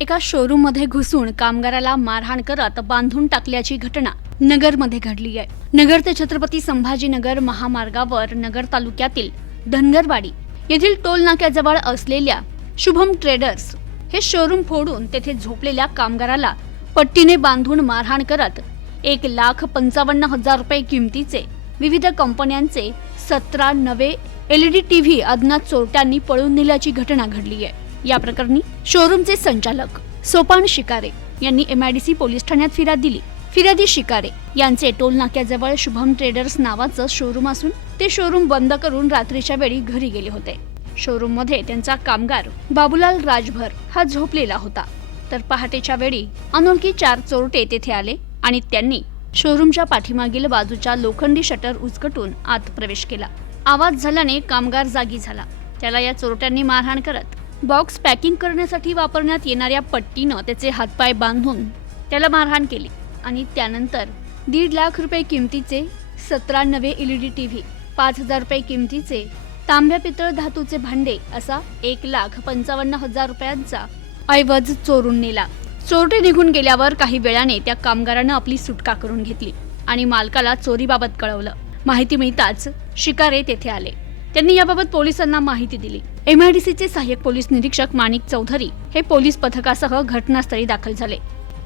एका शोरूममध्ये घुसून कामगाराला मारहाण करत बांधून टाकल्याची घटना नगरमध्ये घडली आहे. नगर ते छत्रपती संभाजीनगर महामार्गावर नगर तालुक्यातील धनगरवाडी येथील टोल नाक्याजवळ असलेल्या शुभम ट्रेडर्स हे शोरूम फोडून तेथे झोपलेल्या कामगाराला पट्टीने बांधून मारहाण करत एक लाख पंचावन्न हजार रुपये किमतीचे विविध कंपन्यांचे सतरा नवे एलईडी टीव्ही अज्ञात चोरट्यांनी पळून नेल्याची घटना घडली आहे. या प्रकरणी शोरूमचे संचालक सोपान शिकारे यांनी एमआयडीसी पोलीस ठाण्यात फिर्याद दिली. फिर्यादी शिकारे यांचे टोल नाक्याजवळ शुभम ट्रेडर्स नावाचं शोरूम असून ते शोरूम बंद करून रात्रीच्या वेळी घरी गेले होते. शोरूममध्ये त्यांचा कामगार बाबूलाल राजभर हा झोपलेला होता. तर पहाटेच्या वेळी अनोळखी चार चोरटे तेथे आले आणि त्यांनी शोरूमच्या पाठीमागील बाजूच्या लोखंडी शटर उचकटून आत प्रवेश केला. आवाज झाल्याने कामगार जागी झाला. त्याला या चोरट्यांनी मारहाण करत बॉक्स पॅकिंग करण्यासाठी वापरण्यात येणाऱ्या पट्टीनं त्याचे हातपाय बांधून त्याला मारहाण केली. आणि त्यानंतर दीड लाख रुपये किमतीचे सतरा नवे टी व्ही पाच हजार रुपये किमतीचे तांब्या पितळ धातूचे भांडे असा एक लाख पंचावन्न हजार रुपयांचा ऐवज चोरून नेला. चोरटे निघून गेल्यावर काही वेळाने त्या कामगारानं आपली सुटका करून घेतली आणि मालकाला चोरीबाबत कळवलं. माहिती मिळताच शिकारे तेथे आले. त्यांनी याबाबत पोलिसांना माहिती दिली. एमआयडीसीचे सहाय्यक पोलीस निरीक्षक माणिक चौधरी हे पोलीस पथकासह घटनास्थळी दाखल झाले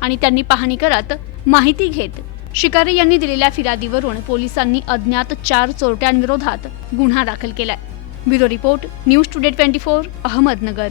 आणि त्यांनी पाहणी करत माहिती घेत शिकारे यांनी दिलेल्या फिर्यादीवरून पोलिसांनी अज्ञात चार चोरट्यांविरोधात गुन्हा दाखल केलाय. Bureau report news today twenty four Ahmednagar.